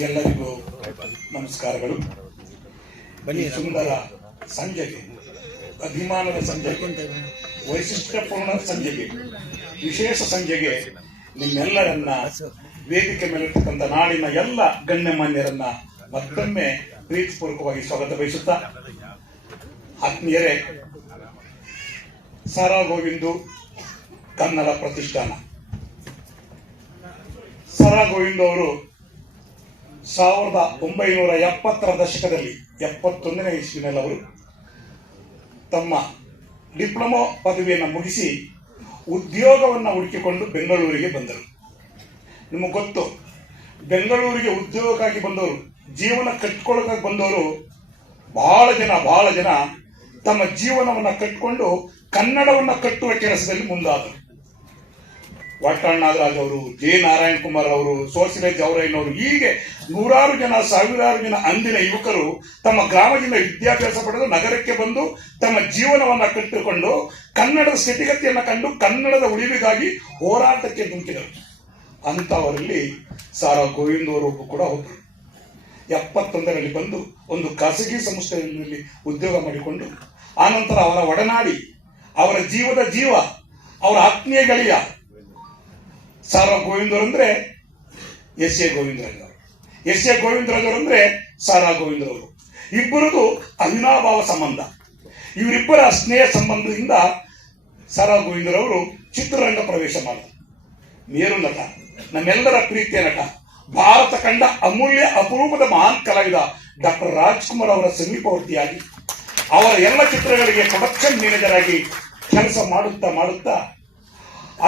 ಎಲ್ಲರಿಗೂ ನಮಸ್ಕಾರಗಳು. ಈ ಸುಂದರ ಸಂಜೆಗೆ, ಅಭಿಮಾನದ ಸಂಜೆಗೆ, ವೈಶಿಷ್ಟ್ಯಪೂರ್ಣ ಸಂಜೆಗೆ, ವಿಶೇಷ ಸಂಜೆಗೆ ನಿಮ್ಮೆಲ್ಲರನ್ನ ವೇದಿಕೆ ಮೇಲಿರ್ತಕ್ಕಂಥ ನಾಡಿನ ಎಲ್ಲ ಗಣ್ಯಮಾನ್ಯರನ್ನ ಮತ್ತೊಮ್ಮೆ ಪ್ರೀತಿಪೂರ್ವಕವಾಗಿ ಸ್ವಾಗತ ಬಯಸುತ್ತಾ, ಆತ್ಮೀಯರೇ, ಸ ರಾ ಗೋವಿಂದು ಕನ್ನಡ ಪ್ರತಿಷ್ಠಾನ. ಸ ರಾ ಗೋವಿಂದು ಅವರು 1970ರ ದಶಕದಲ್ಲಿ 71ನೇ ಇಸ್ವಿನಲ್ಲಿ ಅವರು ತಮ್ಮ ಡಿಪ್ಲೊಮಾ ಪದವಿಯನ್ನು ಮುಗಿಸಿ ಉದ್ಯೋಗವನ್ನು ಹುಡುಕಿಕೊಂಡು ಬೆಂಗಳೂರಿಗೆ ಬಂದರು. ನಿಮಗೆ ಗೊತ್ತು, ಬೆಂಗಳೂರಿಗೆ ಉದ್ಯೋಗಕ್ಕಾಗಿ ಬಂದವರು, ಜೀವನ ಕಟ್ಕೊಳ್ಳೋಕ್ಕಾಗಿ ಬಂದವರು ಬಹಳ ಜನ ತಮ್ಮ ಜೀವನವನ್ನು ಕಟ್ಟಿಕೊಂಡು ಕನ್ನಡವನ್ನು ಕಟ್ಟುವ ಕೆಲಸದಲ್ಲಿ ಮುಂದಾದರು. ವಾಟಾಳ್ ನಾಗರಾಜ್ ಅವರು, ಜೆ ನಾರಾಯಣ್ ಕುಮಾರ್ ಅವರು, ಸೋಸಿರಾಜ್ ಅವರೈನವರು, ಹೀಗೆ ನೂರಾರು ಜನ, ಸಾವಿರಾರು ಜನ ಅಂದಿನ ಯುವಕರು ತಮ್ಮ ಗ್ರಾಮದಿಂದ ವಿದ್ಯಾಭ್ಯಾಸ ಪಡೆದು ನಗರಕ್ಕೆ ಬಂದು ತಮ್ಮ ಜೀವನವನ್ನು ಕಟ್ಟಿಕೊಂಡು ಕನ್ನಡದ ಸ್ಥಿತಿಗತಿಯನ್ನು ಕಂಡು ಕನ್ನಡದ ಉಳಿವಿಗಾಗಿ ಹೋರಾಟಕ್ಕೆ ಧುಮುಕಿದರು. ಅಂತವರಲ್ಲಿ ಸ ರಾ ಗೋವಿಂದ್ ಅವರು ಕೂಡ ಒಬ್ಬರು. 71ರಲ್ಲಿ ಬಂದು ಒಂದು ಖಾಸಗಿ ಸಂಸ್ಥೆಯಲ್ಲಿ ಉದ್ಯೋಗ ಮಾಡಿಕೊಂಡು ಆನಂತರ ಅವರ ಒಡನಾಡಿ, ಅವರ ಜೀವದ ಜೀವ, ಅವರ ಆತ್ಮೀಯ ಗೆಳೆಯ ಸ ರಾ ಗೋವಿಂದರು ಅಂದ್ರೆ ಎಸ್ ಎ ಗೋವಿಂದರಾಜ್ ಅವರು, ಎಸ್ ಎ ಗೋವಿಂದರಾಜ್ ಅವರು ಅಂದ್ರೆ ಸ ರಾ ಗೋವಿಂದರವರು. ಇಬ್ಬರದು ಅವಿನಾಭಾವ ಸಂಬಂಧ. ಇವರಿಬ್ಬರ ಸ್ನೇಹ ಸಂಬಂಧದಿಂದ ಸ ರಾ ಗೋವಿಂದರವರು ಚಿತ್ರರಂಗ ಪ್ರವೇಶ ಮಾಡಿದರು. ಮೇರು ನಟ, ನಮ್ಮೆಲ್ಲರ ಪ್ರೀತಿಯ ನಟ, ಭಾರತ ಕಂಡ ಅಮೂಲ್ಯ ಅಪರೂಪದ ಮಹಾನ್ ಕಲಾವಿದ ಡಾಕ್ಟರ್ ರಾಜ್ಕುಮಾರ್ ಅವರ ಸಮೀಪವರ್ತಿಯಾಗಿ ಅವರ ಎಲ್ಲ ಚಿತ್ರಗಳಿಗೆ ಪ್ರೊಡಕ್ಷನ್ ಮ್ಯಾನೇಜರ್ ಆಗಿ ಕೆಲಸ ಮಾಡುತ್ತಾ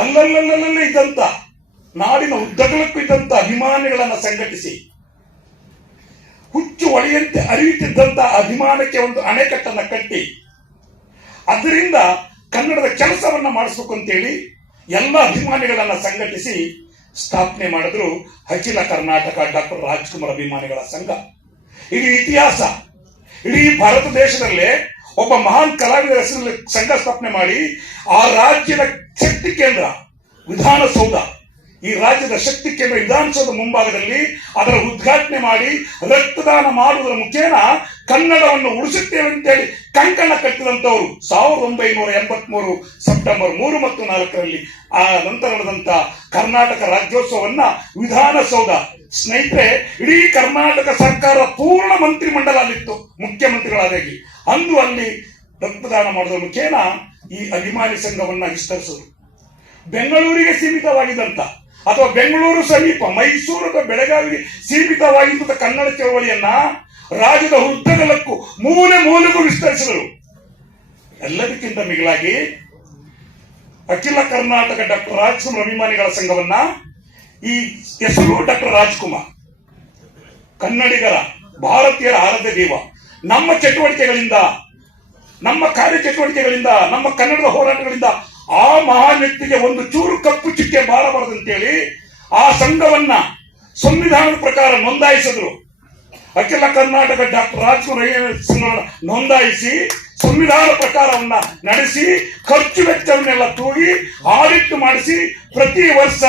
ಅಲ್ಲಲ್ಲಲ್ಲೇ ಇದ್ದಂತ, ನಾಡಿನ ಉದ್ದಗಲಕ್ಕೂ ಇದ್ದಂತ ಅಭಿಮಾನಿಗಳನ್ನ ಸಂಘಟಿಸಿ ಹುಚ್ಚು ಒಳೆಯಂತೆ ಅರಿಯುತ್ತಿದ್ದಂತ ಅಭಿಮಾನಕ್ಕೆ ಒಂದು ಅಣೆಕಟ್ಟನ್ನ ಕಟ್ಟಿ ಅದರಿಂದ ಕನ್ನಡದ ಕೆಲಸವನ್ನ ಮಾಡಿಸ್ಬೇಕು ಅಂತೇಳಿ ಎಲ್ಲ ಅಭಿಮಾನಿಗಳನ್ನ ಸಂಘಟಿಸಿ ಸ್ಥಾಪನೆ ಮಾಡಿದ್ರು ಅಖಿಲ ಕರ್ನಾಟಕ ಡಾಕ್ಟರ್ ರಾಜ್ಕುಮಾರ್ ಅಭಿಮಾನಿಗಳ ಸಂಘ. ಇಡೀ ಇತಿಹಾಸ, ಇಡೀ ಭಾರತ ದೇಶದಲ್ಲೇ ಒಬ್ಬ ಮಹಾನ್ ಕಲಾವಿದರ ಹೆಸರಲ್ಲಿ ಸಂಘ ಸ್ಥಾಪನೆ ಮಾಡಿ ಆ ರಾಜ್ಯದ ಶಕ್ತಿ ಕೇಂದ್ರ ವಿಧಾನಸೌಧ, ಈ ರಾಜ್ಯದ ಶಕ್ತಿ ಕೇಂದ್ರ ವಿಧಾನಸೌಧ ಮುಂಭಾಗದಲ್ಲಿ ಅದರ ಉದ್ಘಾಟನೆ ಮಾಡಿ ರಕ್ತದಾನ ಮಾಡುವುದರ ಮುಖೇನ ಕನ್ನಡವನ್ನು ಉಳಿಸುತ್ತೇವೆ ಅಂತೇಳಿ ಕಂಕಣ ಕಟ್ಟಿದಂತವರು 1983 ಸೆಪ್ಟೆಂಬರ್ 3 ಮತ್ತು 4ರಲ್ಲಿ ಆ ನಂತರ ನಡೆದಂತ ಕರ್ನಾಟಕ ರಾಜ್ಯೋತ್ಸವವನ್ನ ವಿಧಾನಸೌಧ, ಸ್ನೇಹಿತರೆ, ಇಡೀ ಕರ್ನಾಟಕ ಸರ್ಕಾರ ಪೂರ್ಣ ಮಂತ್ರಿಮಂಡಲ ಅಲ್ಲಿತ್ತು, ಮುಖ್ಯಮಂತ್ರಿಗಳಾದಾಗಿ ಅಂದು ಅಲ್ಲಿ ರಕ್ತದಾನ ಮಾಡುವುದರ ಮುಖೇನ ಈ ಅಭಿಮಾನಿ ಸಂಘವನ್ನ ವಿಸ್ತರಿಸಿದರು. ಬೆಂಗಳೂರಿಗೆ ಸೀಮಿತವಾಗಿದ್ದಂತ ಅಥವಾ ಬೆಂಗಳೂರು ಸಮೀಪ ಮೈಸೂರು ಅಥವಾ ಬೆಳಗಾವಿಗೆ ಸೀಮಿತವಾಗಿದ್ದ ಕನ್ನಡ ಚಳವಳಿಯನ್ನ ರಾಜ್ಯದ ಉದ್ದಗಲಕ್ಕೂ ಮೂಲೆಗೂ ವಿಸ್ತರಿಸಿದರು. ಎಲ್ಲದಕ್ಕಿಂತ ಮಿಗಿಲಾಗಿ ಅಖಿಲ ಕರ್ನಾಟಕ ಡಾಕ್ಟರ್ ರಾಜ್ಕುಮಾರ್ ಅಭಿಮಾನಿಗಳ ಸಂಘವನ್ನ, ಈ ಹೆಸರು ಡಾಕ್ಟರ್ ರಾಜ್ಕುಮಾರ್, ಕನ್ನಡಿಗರ, ಭಾರತೀಯರ ಆರಾಧ್ಯ ದೈವ. ನಮ್ಮ ಚಟುವಟಿಕೆಗಳಿಂದ, ನಮ್ಮ ಕಾರ್ಯಚಟುವಟಿಕೆಗಳಿಂದ, ನಮ್ಮ ಕನ್ನಡದ ಹೋರಾಟಗಳಿಂದ ಆ ಮಹಾನ್ ವ್ಯಕ್ತಿಗೆ ಒಂದು ಚೂರು ಕಪ್ಪು ಚುಕ್ಕೆ ಬಾರಬಾರದಂತೇಳಿ ಆ ಸಂಘವನ್ನ ಸಂವಿಧಾನದ ಪ್ರಕಾರ ನೋಂದಾಯಿಸಿದ್ರು. ಅಖಿಲ ಕರ್ನಾಟಕ ಡಾಕ್ಟರ್ ರಾಜ್ಕುಮಾರ್ ಸಂಘವನ್ನು ನೋಂದಾಯಿಸಿ ಸಂವಿಧಾನ ಪ್ರಕಾರವನ್ನ ನಡೆಸಿ ಖರ್ಚು ವೆಚ್ಚವನ್ನೆಲ್ಲ ತೂಗಿ ಆಡಿಟ್ ಮಾಡಿಸಿ ಪ್ರತಿ ವರ್ಷ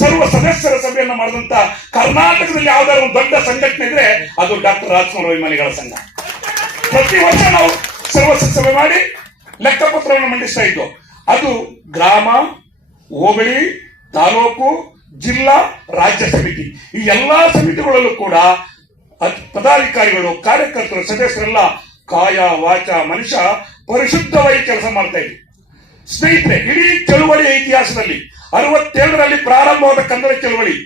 ಸರ್ವ ಸದಸ್ಯರ ಸಭೆಯನ್ನ ಮಾಡಿದಂತ ಕರ್ನಾಟಕದಲ್ಲಿ ಯಾವ್ದಾದ್ರು ಒಂದು ದೊಡ್ಡ ಸಂಘಟನೆ ಇದ್ರೆ ಅದು ಡಾಕ್ಟರ್ ರಾಜ್ಕುಮಾರ್ ಅಭಿಮಾನಿಗಳ ಸಂಘ. ಪ್ರತಿ ವರ್ಷ ನಾವು ಸರ್ವ ಸಭೆ ಮಾಡಿ ಲೆಕ್ಕಪತ್ರವನ್ನು ಮಂಡಿಸ್ತಾ ಇದ್ದು. ಅದು ಗ್ರಾಮ, ಹೋಬಳಿ, ತಾಲೂಕು, ಜಿಲ್ಲಾ, ರಾಜ್ಯ ಸಮಿತಿ, ಈ ಎಲ್ಲಾ ಸಮಿತಿಗಳಲ್ಲೂ ಕೂಡ ಪದಾಧಿಕಾರಿಗಳು, ಕಾರ್ಯಕರ್ತರು, ಸದಸ್ಯರೆಲ್ಲ ಕಾಯ ವಾಚ ಮನುಷ್ಯ ಪರಿಶುದ್ಧವಾಗಿ ಕೆಲಸ ಮಾಡ್ತಾ ಇದ್ವಿ. ಸ್ನೇಹಿತರೆ, ಇಡೀ ಚಳುವಳಿಯ ಇತಿಹಾಸದಲ್ಲಿ 67ರಲ್ಲಿ ಪ್ರಾರಂಭವಾದ ಕನ್ನಡ ಚಳುವಳಿ,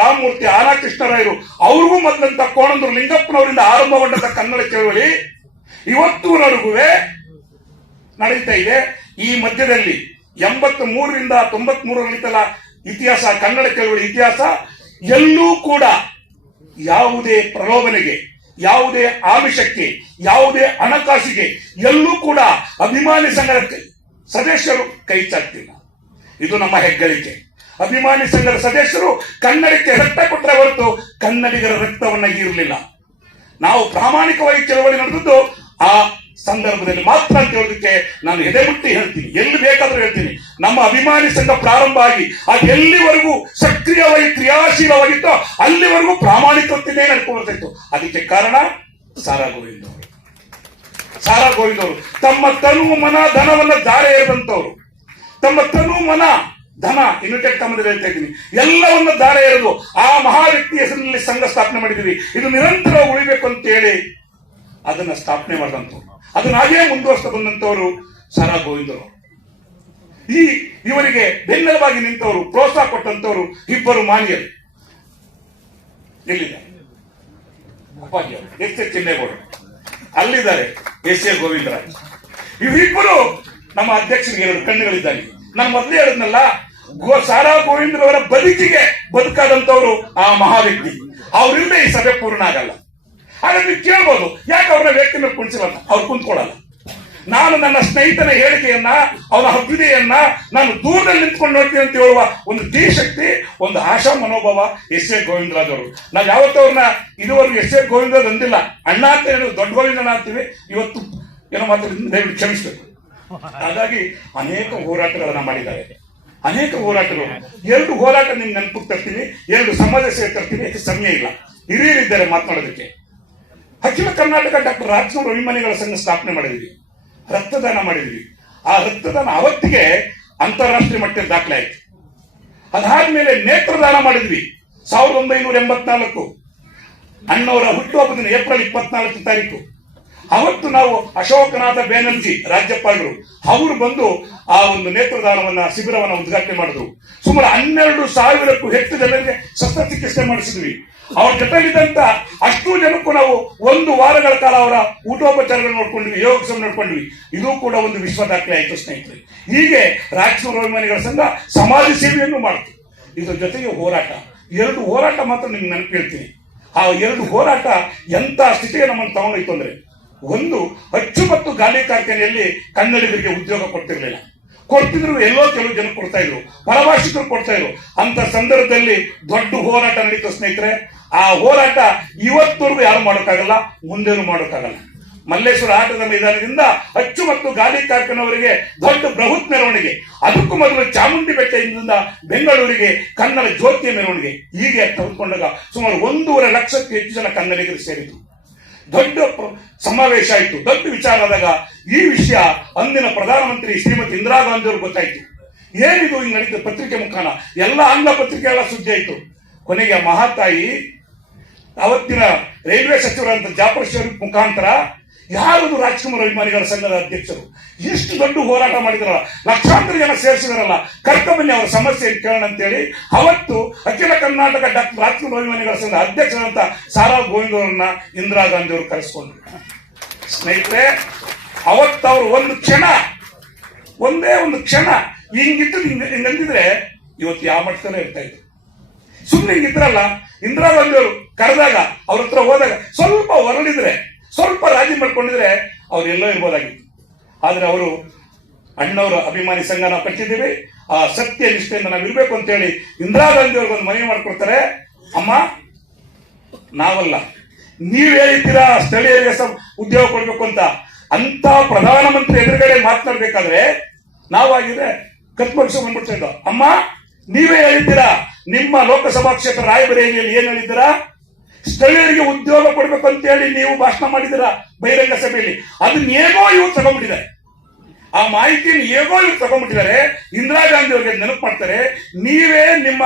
ರಾಮಮೂರ್ತಿ, ಆನಕೃಷ್ಣರಾಯರು, ಅವ್ರಿಗೂ ಮೊದಲಂತ ಕೋಣಂದೂರು ಲಿಂಗಪ್ಪನವರಿಂದ ಆರಂಭಗೊಂಡಂತ ಕನ್ನಡ ಚಳುವಳಿ ಇವತ್ತುವರೆಗೂ ನಡೀತಾ ಇದೆ. ಈ ಮಧ್ಯದಲ್ಲಿ 83ರಿಂದ 93 ಇತಿಹಾಸ, ಕನ್ನಡ ಚಳವಳಿ ಇತಿಹಾಸ, ಎಲ್ಲೂ ಕೂಡ ಯಾವುದೇ ಪ್ರಲೋಭನೆಗೆ, ಯಾವುದೇ ಆಮಿಷಕ್ಕೆ, ಯಾವುದೇ ಹಣಕಾಸಿಗೆ ಎಲ್ಲೂ ಕೂಡ ಅಭಿಮಾನಿ ಸಂಘದ ಸದಸ್ಯರು ಕೈ ಚಾಚ್ತಿಲ್ಲ. ಇದು ನಮ್ಮ ಹೆಗ್ಗಳಿಕೆ. ಅಭಿಮಾನಿ ಸಂಘದ ಸದಸ್ಯರು ಕನ್ನಡಕ್ಕೆ ರಕ್ತ ಕೊಟ್ಟರೆ ಹೊರತು ಕನ್ನಡಿಗರ ರಕ್ತವನ್ನ ಹೀರಲಿಲ್ಲ. ನಾವು ಪ್ರಾಮಾಣಿಕವಾಗಿ ಚಳವಳಿ ನಡೆದದ್ದು ಆ ಸಂದರ್ಭದಲ್ಲಿ ಮಾತ್ರ ಅಂತ ಹೇಳೋದಕ್ಕೆ ನಾನು ಎದೆ ಮುಟ್ಟಿ ಹೇಳ್ತೀನಿ, ಎಲ್ಲಿ ಬೇಕಾದ್ರೂ ಹೇಳ್ತೀನಿ. ನಮ್ಮ ಅಭಿಮಾನಿ ಸಂಘ ಪ್ರಾರಂಭ ಆಗಿ ಅದು ಎಲ್ಲಿವರೆಗೂ ಸಕ್ರಿಯವಾಗಿ ಕ್ರಿಯಾಶೀಲವಾಗಿತ್ತೋ ಅಲ್ಲಿವರೆಗೂ ಪ್ರಾಮಾಣಿಕತೆಯೇ ನಡ್ಕೊಂಡು ಬರ್ತಿತ್ತು. ಅದಕ್ಕೆ ಕಾರಣ ಸಾರಾ ಗೋವಿಂದ್ ಅವರು. ಸಾರಾ ಗೋವಿಂದ್ ಅವರು ತಮ್ಮ ತನು ಮನ ಧನವನ್ನ ದಾರೆ ಎರೆದಂತವ್ರು. ತಮ್ಮ ತನು ಮನ ಧನ ಇನ್ವಿಟೆಡ್ ಕಾಮದಲ್ಲಿ ಹೇಳ್ತಾ ಇದ್ದೀನಿ, ಎಲ್ಲವನ್ನ ದಾರೆ ಎರೆದು ಆ ಮಹಾ ವ್ಯಕ್ತಿ ಹೆಸರಿನಲ್ಲಿ ಸಂಘ ಸ್ಥಾಪನೆ ಮಾಡಿದೀವಿ. ಇದು ನಿರಂತರ ಉಳಿಬೇಕು ಅಂತ ಹೇಳಿ ಅದನ್ನ ಸ್ಥಾಪನೆ ಮಾಡಿದಂಥವ್ರು, ಅದನ್ನ ಹಾಗೇ ಮುಂದುವರಿಸ್ತಾ ಬಂದಂತವರು ಸಾರಾ ಗೋವಿಂದ್ ಅವರು. ಇವರಿಗೆ ಬೆನ್ನೆಲುಬಾಗಿ ನಿಂತವರು, ಪ್ರೋತ್ಸಾಹ ಕೊಟ್ಟಂತವರು ಇಬ್ಬರು ಮಾನ್ಯರು. ಎಲ್ಲಿದ್ದಾರೆ? ಅಪ್ಪಾಜಿ ಅವರು, ಎಸ್ ಎಸ್ ಚಿನ್ನೇಗೌಡ ಅಲ್ಲಿದ್ದಾರೆ, ಎಸ್ ಎ ಗೋವಿಂದರಾಜ್. ಇವರಿಬ್ಬರು ನಮ್ಮ ಅಧ್ಯಕ್ಷರಿಗೆ ಎರಡು ಕಣ್ಣುಗಳಿದ್ದಾರೆ. ನಾನು ಮೊದಲೇ ಹೇಳಿದ್ನಲ್ಲ, ಸಾರಾ ಗೋವಿಂದ್ರವರ ಬದುಕಿಗೆ ಬದುಕಾದಂತವರು ಆ ಮಹಾ ವ್ಯಕ್ತಿ. ಅವರಿಂದ ಈ ಸಭೆ ಪೂರ್ಣ ಆಗಲ್ಲ. ಹಾಗಾದ್ರೆ ನೀವು ಕೇಳ್ಬೋದು, ಯಾಕೆ ಅವ್ರನ್ನ ವ್ಯಕ್ತಿ ಮೇಲೆ ಕುಣಿಸಿಲ್ಲ? ಅವ್ರು ಕುಂತ್ಕೊಳ್ಳಲ್ಲ. ನಾನು ನನ್ನ ಸ್ನೇಹಿತನ ಹೇಳಿಕೆಯನ್ನ, ಅವನ ಅಭ್ಯುದಯನ್ನ ನಾನು ದೂರದಲ್ಲಿ ನಿಂತ್ಕೊಂಡು ನೋಡ್ತೀನಿ ಅಂತ ಹೇಳುವ ಒಂದು ಧೀಶಕ್ತಿ, ಒಂದು ಆಶಾ ಮನೋಭಾವ ಎಸ್ ಎ ಗೋವಿಂದರಾಜ್ ಅವರು. ನಾವು ಯಾವತ್ತೂ ಅವ್ರನ್ನ ಇದುವರೆಗೂ ಎಸ್ ಎ ಗೋವಿಂದರಾಜ್ ಅಂದಿಲ್ಲ. ಅಣ್ಣ ಅಂತ ಹೇಳಿ ದೊಡ್ಡ ಗೋವಿಂದಣ್ಣ ಅಂತೀವಿ. ಇವತ್ತು ಏನೋ ಮಾತ್ರ ದಯವಿಟ್ಟು ಕ್ಷಮಿಸಬೇಕು. ಹಾಗಾಗಿ ಅನೇಕ ಹೋರಾಟಗಳನ್ನ ಮಾಡಿದ್ದಾರೆ, ಅನೇಕ ಹೋರಾಟಗಳು. ಎರಡು ಹೋರಾಟ ನಿಮ್ಗೆ ನೆನಪಿಗೆ ತರ್ತೀನಿ, ಎರಡು ಸಮಾಜ ಸೇವೆ ತರ್ತೀನಿ. ಸಮಯ ಇಲ್ಲ, ಹಿರಿಯರಿದ್ದಾರೆ ಮಾತನಾಡೋದಕ್ಕೆ. ಅಖಿಲ ಕರ್ನಾಟಕ ಡಾಕ್ಟರ್ ರಾಜ್ಕುಮಾರ್ ಅಭಿಮಾನಿಗಳ ಸಂಘ ಸ್ಥಾಪನೆ ಮಾಡಿದ್ವಿ, ರಕ್ತದಾನ ಮಾಡಿದ್ವಿ. ಆ ರಕ್ತದಾನ ಅವತ್ತಿಗೆ ಅಂತಾರಾಷ್ಟ್ರೀಯ ಮಟ್ಟದ ದಾಖಲೆ ಆಯ್ತು. ಅದಾದ್ಮೇಲೆ ನೇತ್ರದಾನ ಮಾಡಿದ್ವಿ 1984 ಅಣ್ಣವರ ಹುಟ್ಟುಹಬ್ಬದ ದಿನ ಏಪ್ರಿಲ್ 24 ತಾರೀಕು. ಅವತ್ತು ನಾವು ಅಶೋಕನಾಥ ಬ್ಯಾನರ್ಜಿ ರಾಜ್ಯಪಾಲರು ಅವರು ಬಂದು ಆ ಒಂದು ನೇತ್ರದಾನವನ್ನ ಶಿಬಿರವನ್ನ ಉದ್ಘಾಟನೆ ಮಾಡಿದ್ರು. ಸುಮಾರು 12,000ಕ್ಕೂ ಹೆಚ್ಚು ಜನರಿಗೆ ಶಸ್ತ್ರಚಿಕಿತ್ಸೆ ಮಾಡಿಸಿದ್ವಿ. ಅವ್ರ ಜೊತೆಗಿದ್ದಂತ ಅಷ್ಟು ಜನಕ್ಕೂ ನಾವು 1 ವಾರಗಳ ಕಾಲ ಅವರ ಊಟೋಪಚಾರಗಳು ನೋಡ್ಕೊಂಡ್ವಿ, ಯೋಗ ನೋಡ್ಕೊಂಡ್ವಿ. ಇದು ಕೂಡ ಒಂದು ವಿಶ್ವ ದಾಖಲೆ ಆಯ್ತು ಸ್ನೇಹಿತರೆ. ಹೀಗೆ ರಾಜ್ಕುಮಾರ್ ಅಭಿಮಾನಿಗಳ ಸಂಘ ಸಮಾಜ ಸೇವೆಯನ್ನು ಮಾಡ್ತು. ಇದ್ರ ಜೊತೆಗೆ ಹೋರಾಟ, 2 ಹೋರಾಟ ಮಾತ್ರ ನಿಮ್ಗೆ ನೆನಪು ಹೇಳ್ತೀನಿ. ಆ 2 ಹೋರಾಟ ಎಂತ ಸ್ಥಿತಿಗೆ ನಮ್ಮನ್ನು ತಗೊಂಡೋಯ್ತು ಅಂದ್ರೆ, ಒಂದು ಅಚ್ಚುಕಟ್ಟು ಗಾಲಿ ಕಾರ್ಖಾನೆಯಲ್ಲಿ ಕನ್ನಡಿಗರಿಗೆ ಉದ್ಯೋಗ ಕೊಡ್ತಿರ್ಲಿಲ್ಲ. ಕೊಡ್ತಿದ್ರು, ಎಲ್ಲೋ ಕೆಲವು ಜನ ಕೊಡ್ತಾ ಇದ್ರು, ಪರಭಾಷಿಕರು ಕೊಡ್ತಾ ಇದ್ರು. ಅಂತ ಸಂದರ್ಭದಲ್ಲಿ ದೊಡ್ಡ ಹೋರಾಟ ನಡೀತು ಸ್ನೇಹಿತರೆ. ಆ ಹೋರಾಟ ಇವತ್ತವರೆಗೂ ಯಾರು ಮಾಡೋಕ್ಕಾಗಲ್ಲ, ಮುಂದೇನು ಮಾಡೋಕ್ಕಾಗಲ್ಲ. ಮಲ್ಲೇಶ್ವರ ಆಟದ ಮೈದಾನದಿಂದ ಅಚ್ಚುಕಟ್ಟು ಗಾಲಿ ಕಾರ್ಖಾನೆಯವರಿಗೆ ದೊಡ್ಡ ಬೃಹತ್ ಮೆರವಣಿಗೆ, ಅದಕ್ಕೂ ಮೊದಲು ಚಾಮುಂಡಿ ಬೆಟ್ಟದಿಂದ ಬೆಂಗಳೂರಿಗೆ ಕನ್ನಡ ಜ್ಯೋತಿಯ ಮೆರವಣಿಗೆ. ಹೀಗೆ ತೆಗೆದುಕೊಂಡಾಗ ಸುಮಾರು 1.5 ಲಕ್ಷಕ್ಕೂ ಹೆಚ್ಚು ಜನ ಕನ್ನಡಿಗರು ಸೇರಿದ್ರು. ದೊಡ್ಡ ಸಮಾವೇಶ ಆಯಿತು. ದೊಡ್ಡ ವಿಚಾರ ಆದಾಗ ಈ ವಿಷಯ ಅಂದಿನ ಪ್ರಧಾನಮಂತ್ರಿ ಶ್ರೀಮತಿ ಇಂದಿರಾ ಗಾಂಧಿ ಅವ್ರಿಗೆ ಗೊತ್ತಾಯ್ತು. ಏನಿದು ಹಿಂಗ್ ನಡೀತದೆ? ಪತ್ರಿಕೆ ಮುಖಾನ ಎಲ್ಲ ಆಂಗ್ಲ ಪತ್ರಿಕೆಗಳ ಸುದ್ದಿ ಆಯ್ತು. ಕೊನೆಗೆ ಮಹಾತಾಯಿ ಅವತ್ತಿನ ರೈಲ್ವೆ ಸಚಿವರಂತ ಜಾಫರ್ ಶರೀಫ್ ಮುಖಾಂತರ ಯಾರದು ರಾಜ್ಕುಮಾರ್ ಅಭಿಮಾನಿಗಳ ಸಂಘದ ಅಧ್ಯಕ್ಷರು ಎಷ್ಟು ದೊಡ್ಡ ಹೋರಾಟ ಮಾಡಿದಾರಲ್ಲ, ಲಕ್ಷಾಂತರ ಜನ ಸೇರಿಸಿದಾರಲ್ಲ, ಕರ್ಕೊಂಡ್ಬನ್ನಿ ಅವರ ಸಮಸ್ಯೆ ಕೇಳೋಣ ಅಂತೇಳಿ ಅವತ್ತು ಅಖಿಲ ಕರ್ನಾಟಕ ಡಾಕ್ಟರ್ ರಾಜ್ಕುಮಾರ್ ಅಭಿಮಾನಿಗಳ ಸಂಘದ ಅಧ್ಯಕ್ಷರಂತ ಸಾರಾ ಗೋವಿಂದ್ ಅವರನ್ನ ಇಂದಿರಾ ಗಾಂಧಿ ಅವರು ಕರೆಸ್ಕೊಂಡ್ರು. ಸ್ನೇಹಿತರೆ, ಅವತ್ತವರು ಒಂದೇ ಒಂದು ಕ್ಷಣ ಹಿಂಗಿದ್ದು ಹಿಂಗಂದಿದ್ರೆ ಇವತ್ತು ಯಾವ ಮಟ್ಟದಲ್ಲೇ ಇರ್ತಾ ಇದ್ರು. ಸುಮ್ಮನೆ ಹಿಂಗಿದ್ರಲ್ಲ, ಇಂದಿರಾ ಗಾಂಧಿ ಅವರು ಕರೆದಾಗ ಅವ್ರ ಹತ್ರ ಹೋದಾಗ ಸ್ವಲ್ಪ ಹೊರಳಿದ್ರೆ, ಸ್ವಲ್ಪ ರಾಜಿ ಮಾಡ್ಕೊಂಡಿದ್ರೆ ಅವ್ರು ಎಲ್ಲೋ ಇರ್ಬೋದಾಗಿತ್ತು. ಆದ್ರೆ ಅವರು ಅಣ್ಣವರ ಅಭಿಮಾನಿ ಸಂಘ ನಾವು ಕಟ್ಟಿದ್ದೀವಿ, ಆ ಸತ್ಯ ನಿಷ್ಠೆಯಿಂದ ನಾವು ಇರ್ಬೇಕು ಅಂತ ಹೇಳಿ ಇಂದಿರಾ ಗಾಂಧಿ ಅವ್ರಿಗೊಂದು ಮನವಿ ಮಾಡ್ಕೊಡ್ತಾರೆ. ಅಮ್ಮ, ನಾವಲ್ಲ, ನೀವ್ ಹೇಳಿದ್ದೀರಾ ಸ್ಥಳೀಯರಿಗೆ ಉದ್ಯೋಗ ಕೊಡ್ಬೇಕು ಅಂತ ಪ್ರಧಾನಮಂತ್ರಿ ಎದುರುಗಡೆ ಮಾತನಾಡ್ಬೇಕಾದ್ರೆ ನಾವಾಗಿದ್ರೆ ಕತ್ಪಕ್ಷ ಬಂದ್ಬಿಡ್ತಾ ಇದ್ದೋ. ಅಮ್ಮ, ನೀವೇ ಹೇಳಿದ್ದೀರಾ, ನಿಮ್ಮ ಲೋಕಸಭಾ ಕ್ಷೇತ್ರ ರಾಯಬರೇಲಿಯಲ್ಲಿ ಏನ್ ಹೇಳಿದ್ದೀರಾ, ಸ್ಥಳೀಯರಿಗೆ ಉದ್ಯೋಗ ಕೊಡ್ಬೇಕು ಅಂತ ಹೇಳಿ ನೀವು ಭಾಷಣ ಮಾಡಿದ್ದೀರಾ ಬಹಿರಂಗ ಸಭೆಯಲ್ಲಿ. ಅದನ್ನ ಹೇಗೋ ಇವ್ರು ತಗೊಂಡ್ಬಿಟ್ಟಿದ್ದಾರೆ, ಆ ಮಾಹಿತಿಯನ್ನು ಹೇಗೋ ಇವ್ರು ತಗೊಂಡ್ಬಿಟ್ಟಿದ್ದಾರೆ. ಇಂದಿರಾ ಗಾಂಧಿ ಅವರಿಗೆ ನೆನಪು ಮಾಡ್ತಾರೆ, ನೀವೇ ನಿಮ್ಮ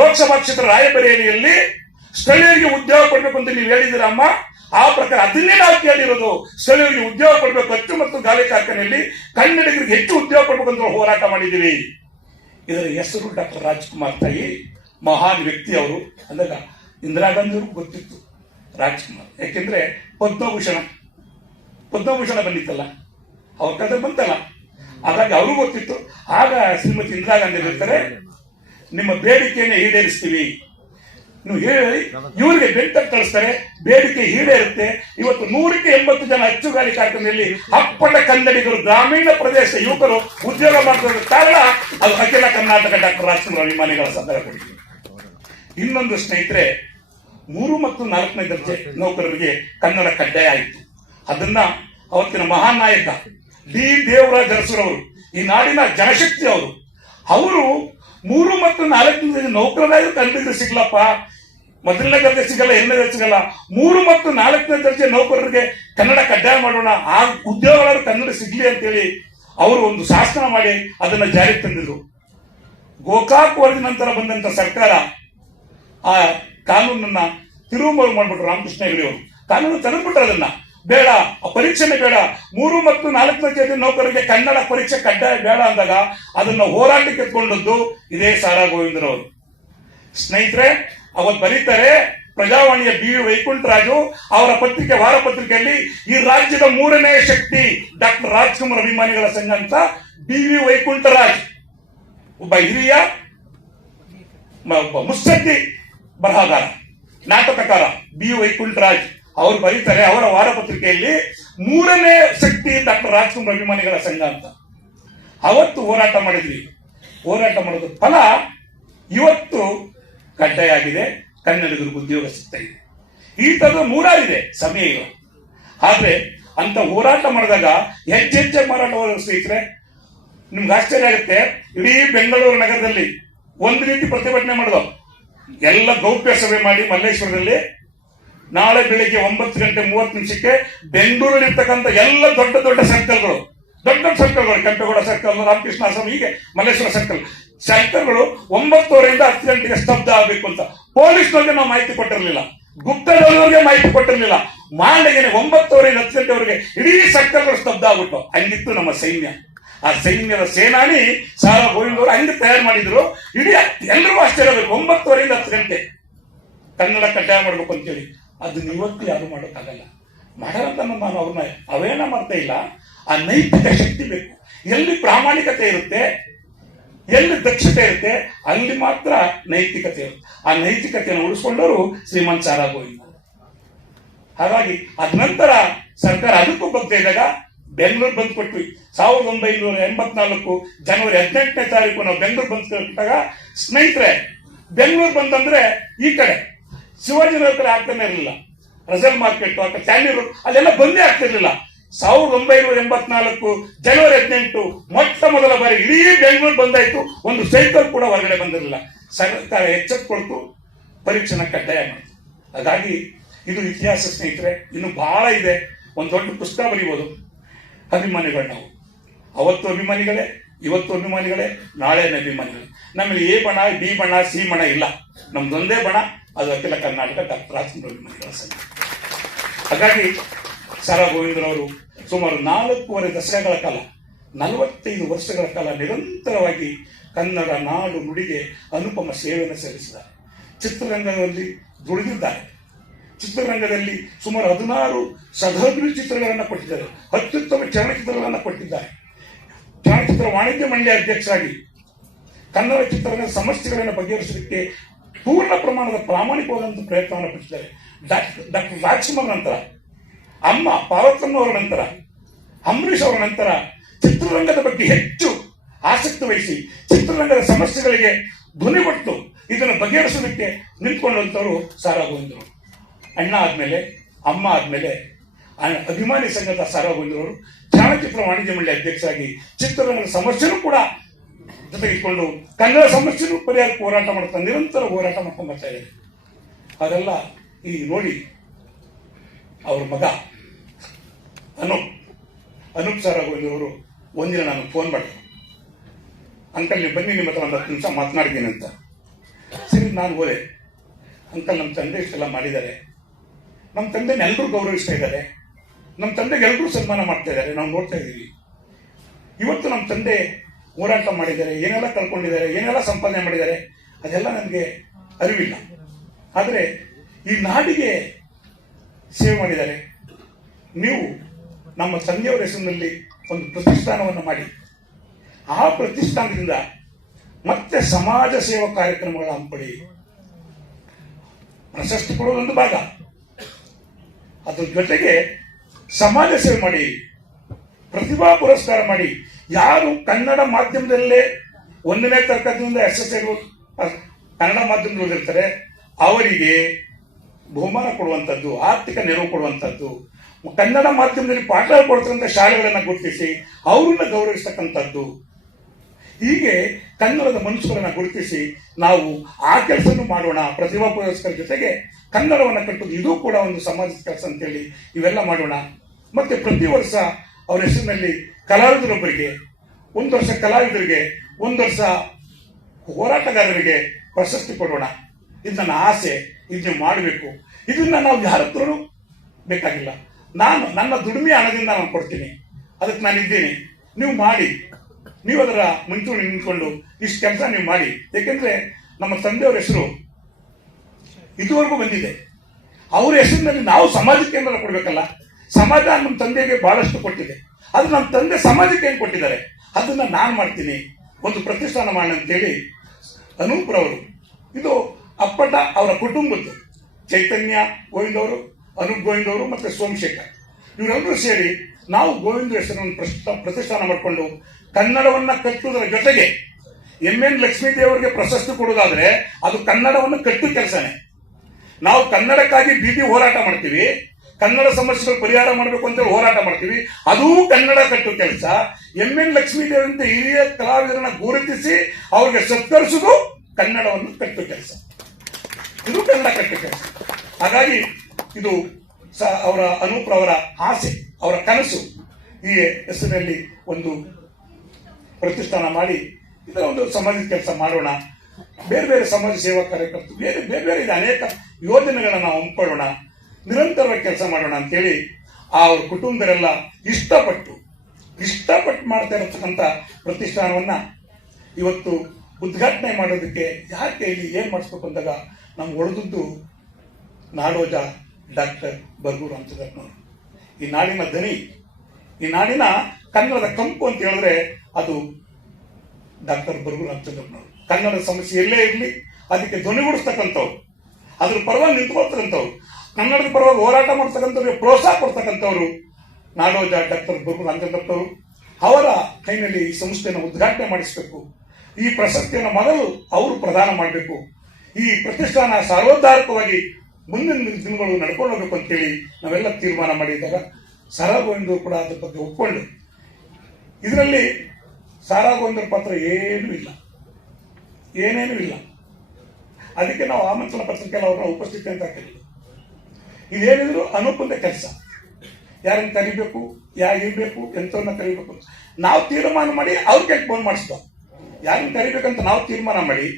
ಲೋಕಸಭಾ ಕ್ಷೇತ್ರ ರಾಯಬರೇಲಿಯಲ್ಲಿ ಸ್ಥಳೀಯರಿಗೆ ಉದ್ಯೋಗ ಕೊಡ್ಬೇಕು ಅಂತ ನೀವು ಹೇಳಿದ್ದೀರಾ ಅಮ್ಮ. ಆ ಪ್ರಕಾರ ಅದನ್ನೇ ನಾವು ಕೇಳಿರೋದು, ಸ್ಥಳೀಯರಿಗೆ ಉದ್ಯೋಗ ಕೊಡ್ಬೇಕು, ಅಚ್ಚು ಮತ್ತು ಗಾಲಿ ಕಾರ್ಖಾನೆಯಲ್ಲಿ ಕನ್ನಡಿಗರಿಗೆ ಹೆಚ್ಚು ಉದ್ಯೋಗ ಕೊಡ್ಬೇಕು ಅಂತ ಹೋರಾಟ ಮಾಡಿದ್ದೀವಿ. ಇದರ ಹೆಸರು ಡಾಕ್ಟರ್ ರಾಜ್ಕುಮಾರ್ ತಾಯಿ, ಮಹಾನ್ ವ್ಯಕ್ತಿ ಅವರು. ಅಂದಾಗ ಇಂದಿರಾ ಗಾಂಧಿ ಅವ್ರಿಗೂ ಗೊತ್ತಿತ್ತು ರಾಜ್ಕುಮಾರ್, ಯಾಕೆಂದ್ರೆ ಪದ್ಮಭೂಷಣ ಬಂದಿತ್ತಲ್ಲ, ಅವ್ರ ಕತೆ ಬಂತಲ್ಲ, ಹಾಗಾಗಿ ಅವ್ರಿಗೂ ಗೊತ್ತಿತ್ತು. ಆಗ ಶ್ರೀಮತಿ ಇಂದಿರಾ ಗಾಂಧಿ ಹೇಳ್ತಾರೆ, ನಿಮ್ಮ ಬೇಡಿಕೆಯನ್ನೇ ಈಡೇರಿಸ್ತೀವಿ, ನೀವು ಹೇಳಿ ಇವರಿಗೆ ಬೆಂಟಕ್ಕೆ ಕಳಿಸ್ತಾರೆ, ಬೇಡಿಕೆ ಈಡೇರುತ್ತೆ. ಇವತ್ತು 180 ಜನ ಅಚ್ಚುಗಾಲಿ ಕಾರ್ಖಾನೆಯಲ್ಲಿ ಅಪ್ಪಟ ಕನ್ನಡಿಗರು, ಗ್ರಾಮೀಣ ಪ್ರದೇಶ ಯುವಕರು ಉದ್ಯೋಗ ಮಾಡ್ತಿರೋ ಕಾರಣ ಅದು ಅಖಿಲ ಕರ್ನಾಟಕ ಡಾಕ್ಟರ್ ರಾಜ್ಕುಮಾರ್ ಅಭಿಮಾನಿಗಳ ಸಂಘ ಕೊಡ್ತೀವಿ. ಇನ್ನೊಂದು ಸ್ನೇಹಿತರೆ, 3 ಮತ್ತು 4ನೇ ದರ್ಜೆ ನೌಕರರಿಗೆ ಕನ್ನಡ ಕಡ್ಡಾಯ ಆಯಿತು. ಅದನ್ನ ಅವತ್ತಿನ ಮಹಾನ್ ನಾಯಕ ಡಿ ದೇವರಾಜ ಅರಸರವರು ಈ ನಾಡಿನ ಜನಶಕ್ತಿ ಅವರು. ಅವರು 3 ಮತ್ತು 4ನೇ ನೌಕರರಾಗಿ ಕನ್ನಡಿಗರು ಸಿಗ್ಲಪ್ಪ, ಮೊದಲನೇ ದರ್ಜೆ ಸಿಗಲ್ಲ, 2ನೇ ದರ್ಜೆ ಸಿಗಲ್ಲ, 3 ಮತ್ತು 4ನೇ ದರ್ಜೆ ನೌಕರರಿಗೆ ಕನ್ನಡ ಕಡ್ಡಾಯ ಮಾಡೋಣ, ಆ ಉದ್ಯೋಗಗಳು ಕನ್ನಡ ಸಿಗ್ಲಿ ಅಂತೇಳಿ ಅವರು ಒಂದು ಶಾಸನ ಮಾಡಿ ಅದನ್ನ ಜಾರಿಗೆ ತಂದಿದ್ರು. ಗೋಕಾಕ್ ವರದಿ ನಂತರ ಬಂದಂತ ಸರ್ಕಾರ ಆ ಕಾನೂನನ್ನ ತಿರುವು ಮಾಡ್ಬಿಟ್ರು. ರಾಮಕೃಷ್ಣ ಹೆಗಡೆ ಅವರು ಕಾನೂನು ತೆಗೆದ್ಬಿಟ್ರು. ಅದನ್ನ ಬೇಡ, ಪರೀಕ್ಷೆನೇ ಬೇಡ, 3 ಮತ್ತು 4ನೇ ದರ್ಜೆ ನೌಕರರಿಗೆ ಕನ್ನಡ ಪರೀಕ್ಷೆ ಕಡ್ಡಾಯ ಬೇಡ ಅಂದಾಗ ಅದನ್ನ ಹೋರಾಟಕ್ಕೆ ಎತ್ಕೊಂಡದ್ದು ಇದೇ ಸಾರಾ ಗೋವಿಂದರವರು. ಸ್ನೇಹಿತರೆ, ಅವತ್ತು ಬರೀತಾರೆ ಪ್ರಜಾವಾಣಿಯ ಬಿ ವೈಕುಂಠರಾಜು ಅವರ ಪತ್ರಿಕೆ, ವಾರ ಪತ್ರಿಕೆಯಲ್ಲಿ ಈ ರಾಜ್ಯದ 3ನೇ ಶಕ್ತಿ ಡಾಕ್ಟರ್ ರಾಜ್ಕುಮಾರ್ ಅಭಿಮಾನಿಗಳ ಸಂಘ ಅಂತ ಬಿ ವಿ ವೈಕುಂಠರಾಜ್, ಒಬ್ಬ ಹಿರಿಯ ಮುತ್ಸದ್ದಿ ಬರಹಗಾರ, ನಾಟಕಕಾರ ಬಿ ವೈಕುಂಠರಾಜ್ ಅವರು ಬರೀತಾರೆ ಅವರ ವಾರ ಪತ್ರಿಕೆಯಲ್ಲಿ 3ನೇ ಶಕ್ತಿ ಡಾಕ್ಟರ್ ರಾಜ್ಕುಮಾರ್ ಅಭಿಮಾನಿಗಳ ಸಂಘ ಅಂತ. ಅವತ್ತು ಹೋರಾಟ ಮಾಡಿದ್ವಿ. ಹೋರಾಟ ಮಾಡೋದು ಫಲ ಇವತ್ತು ಕಡ್ಡಾಯ ಆಗಿದೆ, ಕನ್ನಡಿಗರಿಗೆ ಉದ್ಯೋಗ ಸಿಗ್ತಾ ಇದೆ. ಈ ತರದ ನೂರಾರಿದೆ ಸಮಯ ಇರೋ. ಆದ್ರೆ ಅಂತ ಹೋರಾಟ ಮಾಡಿದಾಗ ಹೆಜ್ಜೆ ಮಾರಾಟವಾದ ಸ್ನೇಹಿತರೆ, ನಿಮ್ಗೆ ಆಶ್ಚರ್ಯ ಆಗುತ್ತೆ. ಇಡೀ ಬೆಂಗಳೂರು ನಗರದಲ್ಲಿ ಒಂದು ರೀತಿ ಪ್ರತಿಭಟನೆ ಮಾಡಿದ, ಎಲ್ಲ ಗೌಪ್ಯ ಸಭೆ ಮಾಡಿ ಮಲ್ಲೇಶ್ವರದಲ್ಲಿ ನಾಳೆ ಬೆಳಿಗ್ಗೆ 9:30 ಬೆಂಗಳೂರಲ್ಲಿ ಇರ್ತಕ್ಕಂಥ ಎಲ್ಲ ದೊಡ್ಡ ದೊಡ್ಡ ಸರ್ಕಲ್ಗಳು, ಕೆಂಪೇಗೌಡ ಸರ್ಕಲ್, ರಾಮಕೃಷ್ಣ ಆಶ್ರಮ, ಹೀಗೆ ಮಲ್ಲೇಶ್ವರ ಸರ್ಕಲ್ಗಳು 9:30 10 ಗಂಟೆಗೆ ಸ್ತಬ್ಧ ಆಗಬೇಕು ಅಂತ ಪೊಲೀಸ್ನವ್ರಿಗೆ ನಾವು ಮಾಹಿತಿ ಕೊಟ್ಟಿರಲಿಲ್ಲ, ಗುಪ್ತದವರಿಗೆ ಮಾಹಿತಿ ಕೊಟ್ಟಿರಲಿಲ್ಲ. ಮಾರನೆಗೆ 9:30 10 ಗಂಟೆವರೆಗೆ ಇಡೀ ಸರ್ಕಲ್ಗಳು ಸ್ತಬ್ಧ ಆಗ್ಬಿಟ್ಟು. ಹಂಗಿತ್ತು ನಮ್ಮ ಸೈನ್ಯ. ಆ ಸೈನ್ಯದ ಸೇನಾನಿ ಸಾರಾ ಗೋವಿಂದವರು ಹಂಗೆ ತಯಾರು ಮಾಡಿದ್ರು. ಇಡೀ ಎಲ್ಲರಿಗೂ ಆಶ್ಚರ್ಯ ಆಗಬೇಕು, 9:30 10 ಗಂಟೆ ಕನ್ನಡ ಕಡ್ಡಾಯ ಮಾಡ್ಬೇಕು ಅಂತೇಳಿ. ಅದನ್ನ ಇವತ್ತು ಯಾರು ಮಾಡೋಕ್ಕಾಗಲ್ಲ. ಮಾಡರಂತ ನಾನು ಅವ್ರನ್ನ ಅವೇನ ಮಾಡ್ತಾ ಇಲ್ಲ. ಆ ನೈತಿಕ ಶಕ್ತಿ ಬೇಕು. ಎಲ್ಲಿ ಪ್ರಾಮಾಣಿಕತೆ ಇರುತ್ತೆ, ಎಲ್ಲಿ ದಕ್ಷತೆ ಇರುತ್ತೆ, ಅಲ್ಲಿ ಮಾತ್ರ ನೈತಿಕತೆ ಇರುತ್ತೆ. ಆ ನೈತಿಕತೆಯನ್ನು ಉಳಿಸ್ಕೊಂಡವರು ಶ್ರೀಮಂತ ಸಾರಾ ಗೋವಿಂದ. ಹಾಗಾಗಿ ಅದ ನಂತರ ಸರ್ಕಾರ ಅದಕ್ಕೂ ಬಗ್ತಾ ಇದ್ದಾಗ ಬೆಂಗಳೂರು ಬಂದ್ ಕೊಟ್ವಿ. 1984 ಜನವರಿ 18ನೇ ತಾರೀಕು ನಾವು ಬೆಂಗಳೂರು ಬಂದ್ ಕೊಟ್ಟಾಗ, ಸ್ನೇಹಿತರೆ, ಬೆಂಗಳೂರು ಬಂದಂದ್ರೆ ಈ ಕಡೆ ಶಿವಾಜಿನಗರ ಕಡೆ ಆಗ್ತಾನೆ ಇರಲಿಲ್ಲ. ರಜಲ್ ಮಾರ್ಕೆಟ್, ಚಾಂಡಿ ರೋಡ್, ಅಲ್ಲೆಲ್ಲ ಬಂದೇ ಆಗ್ತಿರ್ಲಿಲ್ಲ. 1984 ಜನವರಿ 18 ಮೊಟ್ಟ ಮೊದಲ ಬಾರಿ ಇಡೀ ಬೆಂಗಳೂರು ಬಂದಾಯ್ತು. ಒಂದು ಸೈಕಲ್ ಕೂಡ ಹೊರಗಡೆ ಬಂದಿರಲಿಲ್ಲ. ಸರ್ಕಾರ ಎಚ್ಚೆತ್ತುಕೊಳ್ತು, ಪರೀಕ್ಷೆನ ಕಡ್ಡಾಯ ಮಾಡಿತು. ಹಾಗಾಗಿ ಇದು ಇತಿಹಾಸ ಸ್ನೇಹಿತರೆ. ಇನ್ನು ಬಹಳ ಇದೆ, ಒಂದು ದೊಡ್ಡ ಪುಸ್ತಕ ಬರೀಬಹುದು. ಅಭಿಮಾನಿಗಳು ನಾವು ಅವತ್ತು ಅಭಿಮಾನಿಗಳೇ, ಇವತ್ತು ಅಭಿಮಾನಿಗಳೇ, ನಾಳೆನ ಅಭಿಮಾನಿಗಳೇ. ನಮಗೆ ಎ ಬಣ, ಬಿ ಬಣ, ಸಿ ಬಣ ಇಲ್ಲ. ನಮ್ದೊಂದೇ ಬಣ, ಅದು ಅಖಿಲ ಕರ್ನಾಟಕ ಡಾಕ್ಟರ್ ರಾಜ್ಕುಮಾರ್ ಅಭಿಮಾನಿಗಳ ಸಂಘ. ಹಾಗಾಗಿ ಸಾರಾ ಗೋವಿಂದರವರು ಸುಮಾರು 4.5 ದಶಕಗಳ ಕಾಲ, 45 ವರ್ಷಗಳ ಕಾಲ ನಿರಂತರವಾಗಿ ಕನ್ನಡ ನಾಡು ನುಡಿಗೆ ಅನುಪಮ ಸೇವೆಯನ್ನು ಸಲ್ಲಿಸಿದ್ದಾರೆ. ಚಿತ್ರರಂಗದಲ್ಲಿ ದುಡಿದಿದ್ದಾರೆ. ಚಿತ್ರರಂಗದಲ್ಲಿ ಸುಮಾರು 16 ಸಹೋದರಿ ಚಿತ್ರಗಳನ್ನು ಕೊಟ್ಟಿದ್ದಾರೆ. ಅತ್ಯುತ್ತಮ ಚಲನಚಿತ್ರಗಳನ್ನು ಕೊಟ್ಟಿದ್ದಾರೆ. ಚಲನಚಿತ್ರ ವಾಣಿಜ್ಯ ಮಂಡಳಿ ಅಧ್ಯಕ್ಷರಾಗಿ ಕನ್ನಡ ಚಿತ್ರರಂಗದ ಸಮಸ್ಯೆಗಳನ್ನು ಬಗೆಹರಿಸಲಿಕ್ಕೆ ಪೂರ್ಣ ಪ್ರಮಾಣದ ಪ್ರಾಮಾಣಿಕವಾದಂಥ ಪ್ರಯತ್ನವನ್ನು ಪಟ್ಟಿದ್ದಾರೆ. ಡಾಕ್ಟರ್ ರಾಜ್ಕುಮಾರ್ ನಂತರ, ಅಮ್ಮ ಪಾರ್ವತಮ್ಮ ಅವರ ನಂತರ, ಅಂಬರೀಷ್ ಅವರ ನಂತರ ಚಿತ್ರರಂಗದ ಬಗ್ಗೆ ಹೆಚ್ಚು ಆಸಕ್ತಿ ವಹಿಸಿ ಚಿತ್ರರಂಗದ ಸಮಸ್ಯೆಗಳಿಗೆ ಧ್ವನಿ ಕೊಟ್ಟು ಇದನ್ನು ಬಗೆಹರಿಸಲಿಕ್ಕೆ ನಿಂತ್ಕೊಂಡಂತವರು ಸಾರಾ ಗೋವಿಂದರವರು. ಅಣ್ಣ ಆದ್ಮೇಲೆ, ಅಮ್ಮ ಆದ್ಮೇಲೆ ಅಭಿಮಾನಿ ಸಂಘದ ಸಾರಾ ಗೋವಿಂದರವರು ಚಲನಚಿತ್ರ ವಾಣಿಜ್ಯ ಮಂಡಳಿ ಅಧ್ಯಕ್ಷರಾಗಿ ಚಿತ್ರರಂಗದ ಸಮಸ್ಯೆನೂ ಕೂಡ ಜೊತೆಗಿಟ್ಕೊಂಡು ಕನ್ನಡ ಸಮಸ್ಯೆನೂ ಪರಿಹಾರಕ್ಕೆ ಹೋರಾಟ ಮಾಡ್ತಾ ನಿರಂತರ ಹೋರಾಟ ಮಾಡ್ಕೊಂಡು ಬರ್ತಾ ಇದ್ದಾರೆ. ಅದೆಲ್ಲ ಈಗ ನೋಡಿ, ಅವ್ರ ಮಗ ಅನೂಪ್ ಸಾರಾ ಗೋವಿಂದರವರು ಒಂದಿನ ನಾನು ಫೋನ್ ಮಾಡಿದೆ, ಅಂಕಲ್ ನೀವು ಬನ್ನಿ, ನಿಮ್ಮ ಹತ್ರ ಒಂದು 10 ನಿಮಿಷ ಮಾತನಾಡ್ತೀನಿ ಅಂತ. ಸರಿ, ನಾನು ಹೋದೆ. ಅಂಕಲ್, ನಮ್ಮ ತಂದೆ ಇಷ್ಟೆಲ್ಲ ಮಾಡಿದ್ದಾರೆ, ನಮ್ಮ ತಂದೆನ ಎಲ್ಲರೂ ಗೌರವಿಸ್ತಾ ಇದ್ದಾರೆ, ನಮ್ಮ ತಂದೆಗೆ ಎಲ್ಲರೂ ಸನ್ಮಾನ ಮಾಡ್ತಾ ಇದ್ದಾರೆ, ನಾವು ನೋಡ್ತಾ ಇದ್ದೀವಿ. ಇವತ್ತು ನಮ್ಮ ತಂದೆ ಹೋರಾಟ ಮಾಡಿದ್ದಾರೆ, ಏನೆಲ್ಲ ಕಳ್ಕೊಂಡಿದ್ದಾರೆ, ಏನೆಲ್ಲ ಸಂಪಾದನೆ ಮಾಡಿದ್ದಾರೆ, ಅದೆಲ್ಲ ನನಗೆ ಅರಿವಿಲ್ಲ. ಆದರೆ ಈ ನಾಡಿಗೆ ಸೇವೆ ಮಾಡಿದ್ದಾರೆ. ನೀವು ನಮ್ಮ ತಂದೆಯವರ ಹೆಸರಿನಲ್ಲಿ ಒಂದು ಪ್ರತಿಷ್ಠಾನವನ್ನು ಮಾಡಿ, ಆ ಪ್ರತಿಷ್ಠಾನದಿಂದ ಮತ್ತೆ ಸಮಾಜ ಸೇವಾ ಕಾರ್ಯಕ್ರಮಗಳ ಹಂಪಡಿ. ಪ್ರಶಸ್ತಿ ಕೊಡುವುದೊಂದು ಭಾಗ, ಅದ್ರ ಜೊತೆಗೆ ಸಮಾಜ ಸೇವೆ ಮಾಡಿ, ಪ್ರತಿಭಾ ಪುರಸ್ಕಾರ ಮಾಡಿ. ಯಾರು ಕನ್ನಡ ಮಾಧ್ಯಮದಲ್ಲೇ 1ನೇ ತರಗತಿಯಿಂದ SSLC ಕನ್ನಡ ಮಾಧ್ಯಮದಲ್ಲಿ ಓದಿರ್ತಾರೆ ಅವರಿಗೆ ಬಹುಮಾನ ಕೊಡುವಂಥದ್ದು, ಆರ್ಥಿಕ ನೆರವು ಕೊಡುವಂಥದ್ದು, ಕನ್ನಡ ಮಾಧ್ಯಮದಲ್ಲಿ ಪಾಠ ಹೇಳ್ಕೊಡ್ತಕ್ಕಂಥ ಶಾಲೆಗಳನ್ನ ಗುರುತಿಸಿ ಅವರನ್ನ ಗೌರವಿಸ್ತಕ್ಕಂಥದ್ದು. ಹೀಗೆ ಕನ್ನಡದ ಮನುಷ್ಯರನ್ನ ಗುರುತಿಸಿ ನಾವು ಆ ಕೆಲಸನೂ ಮಾಡೋಣ. ಪ್ರತಿಭಾ ಪುರಸ್ಕಾರ ಜೊತೆಗೆ ಕನ್ನಡವನ್ನ ಕಟ್ಟುವುದು ಇದು ಕೂಡ ಒಂದು ಸಮಾಜದ ಕೆಲಸ ಅಂತೇಳಿ ಇವೆಲ್ಲ ಮಾಡೋಣ. ಮತ್ತೆ ಪ್ರತಿ ವರ್ಷ ಅವರ ಹೆಸರಿನಲ್ಲಿ ಕಲಾವಿದರೊಬ್ಬರಿಗೆ, ಒಂದು ವರ್ಷ ಕಲಾವಿದರಿಗೆ, ಒಂದು ವರ್ಷ ಹೋರಾಟಗಾರರಿಗೆ ಪ್ರಶಸ್ತಿ ಕೊಡೋಣ. ಇದು ನನ್ನ ಆಸೆ, ಇದನ್ನ ಮಾಡಬೇಕು. ಇದನ್ನ ನಾವು ಯಾರ ಹತ್ರನೂ ಬೇಕಾಗಿಲ್ಲ. ನನ್ನ ದುಡಿಮೆ ಹಣದಿಂದ ನಾನು ಕೊಡ್ತೀನಿ, ಅದಕ್ಕೆ ನಾನು ಇದ್ದೀನಿ, ನೀವು ಮಾಡಿ. ನೀವು ಅದರ ಮುಂಚೂಣಿ ನಿಂತ್ಕೊಂಡು ಇಷ್ಟು ಕೆಲಸ ನೀವು ಮಾಡಿ. ಯಾಕೆಂದ್ರೆ ನಮ್ಮ ತಂದೆಯವರ ಹೆಸರು ಇದುವರೆಗೂ ಬಂದಿದೆ. ಅವರ ಹೆಸರಿನಲ್ಲಿ ನಾವು ಸಮಾಜಕ್ಕೆ ಏನಾರ ಕೊಡ್ಬೇಕಲ್ಲ. ಸಮಾಜ ನಮ್ಮ ತಂದೆಗೆ ಬಹಳಷ್ಟು ಕೊಟ್ಟಿದೆ, ಅದು ನಮ್ಮ ತಂದೆ ಸಮಾಜಕ್ಕೆ ಏನ್ ಕೊಟ್ಟಿದ್ದಾರೆ ಅದನ್ನ ನಾನು ಮಾಡ್ತೀನಿ, ಒಂದು ಪ್ರತಿಷ್ಠಾನ ಮಾಡೋಣ ಅಂತೇಳಿ ಅನೂಪ್ರವರು, ಇದು ಅಪ್ಪಟ ಅವರ ಕುಟುಂಬದ್ದು, ಚೈತನ್ಯ ಗೋವಿಂದ್ ಅವರು, ಅನೂಪ್ ಗೋವಿಂದ್ ಅವರು ಮತ್ತೆ ಸೋಮಶೇಖರ್, ಇವರೆಲ್ಲರೂ ಸೇರಿ ನಾವು ಗೋವಿಂದ ಹೆಸರನ್ನು ಪ್ರತಿಷ್ಠಾನ ಮಾಡಿಕೊಂಡು ಕನ್ನಡವನ್ನ ಕಟ್ಟುವುದರ ಜೊತೆಗೆ ಎನ್ ಲಕ್ಷ್ಮೀದೇವರಿಗೆ ಪ್ರಶಸ್ತಿ ಕೊಡುವುದಾದ್ರೆ ಅದು ಕನ್ನಡವನ್ನು ಕಟ್ಟು ಕೆಲಸನೇ. ನಾವು ಕನ್ನಡಕ್ಕಾಗಿ ಬೀದಿ ಹೋರಾಟ ಮಾಡ್ತೀವಿ, ಕನ್ನಡ ಸಮಸ್ಯೆಗಳು ಪರಿಹಾರ ಮಾಡಬೇಕು ಅಂತ ಹೋರಾಟ ಮಾಡ್ತೀವಿ, ಅದೂ ಕನ್ನಡ ಕಟ್ಟು ಕೆಲಸ. ಎನ್ ಲಕ್ಷ್ಮೀದೇವಂತ ಹಿರಿಯ ಕಲಾವಿದರನ್ನ ಗುರುತಿಸಿ ಅವ್ರಿಗೆ ಸತ್ಕರಿಸುವುದು ಕನ್ನಡವನ್ನು ಕಟ್ಟು ಕೆಲಸ. ಇದು ಕನ್ನಡ ಕಟ್ಟು ಕೆಲಸ. ಹಾಗಾಗಿ ಇದು ಅವರ ಅನೂಪ್ರವರ ಆಸೆ, ಅವರ ಕನಸು. ಈ ಹೆಸರಿನಲ್ಲಿ ಒಂದು ಪ್ರತಿಷ್ಠಾನ ಮಾಡಿ ಇದರ ಒಂದು ಸಮಾಜದ ಕೆಲಸ ಮಾಡೋಣ. ಬೇರೆ ಬೇರೆ ಸಮಾಜ ಸೇವಾ ಕಾರ್ಯಕರ್ತರು ಬೇರೆ ಬೇರೆ ಅನೇಕ ಯೋಜನೆಗಳನ್ನ ನಾವು ಹಮ್ಮಿಕೊಳ್ಳೋಣ, ನಿರಂತರವಾಗಿ ಕೆಲಸ ಮಾಡೋಣ ಅಂತೇಳಿ ಅವ್ರ ಕುಟುಂಬದರೆಲ್ಲ ಇಷ್ಟಪಟ್ಟು ಮಾಡ್ತಾ ಇರತಕ್ಕಂಥ ಪ್ರತಿಷ್ಠಾನವನ್ನ ಇವತ್ತು ಉದ್ಘಾಟನೆ ಮಾಡೋದಕ್ಕೆ ಯಾಕೆ ಇಲ್ಲಿ ಏನ್ ಮಾಡಿಸ್ಬೇಕು ಅಂದಾಗ ನಮ್ಗೆ ಹೊಡೆದದ್ದು ನಾಡೋಜ ಡಾಕ್ಟರ್ ಬರ್ಗೂರು ರಾಮಚಂದ್ರಪ್ಪನವರು. ಈ ನಾಡಿನ ದನಿ, ಈ ನಾಡಿನ ಕನ್ನಡದ ಕಂಪು ಅಂತ ಹೇಳಿದ್ರೆ ಅದು ಡಾಕ್ಟರ್ ಬರ್ಗೂರು ರಾಮಚಂದ್ರಪ್ಪನವರು. ಕನ್ನಡ ಸಮಸ್ಯೆ ಎಲ್ಲೇ ಇರಲಿ ಅದಕ್ಕೆ ಧ್ವನಿಗೂಡಿಸ್ತಕ್ಕಂಥವ್ರು, ಅದ್ರ ಪರವಾಗಿ ನಿಂತ್ಕೊಳ್ತಕ್ಕಂಥವ್ರು, ಕನ್ನಡದ ಪರವಾಗಿ ಹೋರಾಟ ಮಾಡ್ತಕ್ಕಂಥವ್ರಿಗೆ ಪ್ರೋತ್ಸಾಹ ಕೊಡ್ತಕ್ಕಂಥವ್ರು ನಾಡೋಜ ಡಾಕ್ಟರ್ ಬರ್ಗೂರು ರಾಮಚಂದ್ರಪ್ಪನವರು. ಅವರ ಕೈನಲ್ಲಿ ಈ ಸಂಸ್ಥೆಯನ್ನು ಉದ್ಘಾಟನೆ ಮಾಡಿಸಬೇಕು. ಈ ಪ್ರಶಸ್ತಿಯನ್ನು ಮೊದಲು ಅವರು ಪ್ರದಾನ ಮಾಡಬೇಕು. ಈ ಪ್ರತಿಷ್ಠಾನ ಸಾರ್ವಧಾರಿಕವಾಗಿ ಮುಂದಿನ ದಿನಗಳು ನಡ್ಕೊಂಡು ಹೋಗ್ಬೇಕು ಅಂತೇಳಿ ನಾವೆಲ್ಲ ತೀರ್ಮಾನ ಮಾಡಿದಾಗ ಸಾರಾ ಗೋವಿಂದರು ಕೂಡ ಅದ್ರ ಬಗ್ಗೆ ಒಪ್ಕೊಂಡು, ಇದರಲ್ಲಿ ಸಾರಾ ಗೋವಿಂದರ ಪಾತ್ರ ಏನೇನೂ ಇಲ್ಲ. ಅದಕ್ಕೆ ನಾವು ಆಮಂತ್ರಣ ಪತ್ರಿಕೆಯಲ್ಲಿ ಅವ್ರನ್ನ ಉಪಸ್ಥಿತಿ ಅಂತ ಹಾಕಿದ್ರು. ಇದೇನಿದ್ರು ಅನುಕೂಲ ಕೆಲಸ, ಯಾರನ್ನ ಕರಿಬೇಕು, ಇರ್ಬೇಕು, ಎಂತವನ್ನ ಕರಿಬೇಕು ನಾವು ತೀರ್ಮಾನ ಮಾಡಿ ಅವ್ರಿಗೆ ಫೋನ್ ಮಾಡಿಸ್ತಾವ. ಯಾರನ್ನ ಕರಿಬೇಕಂತ ನಾವು ತೀರ್ಮಾನ ಮಾಡಿ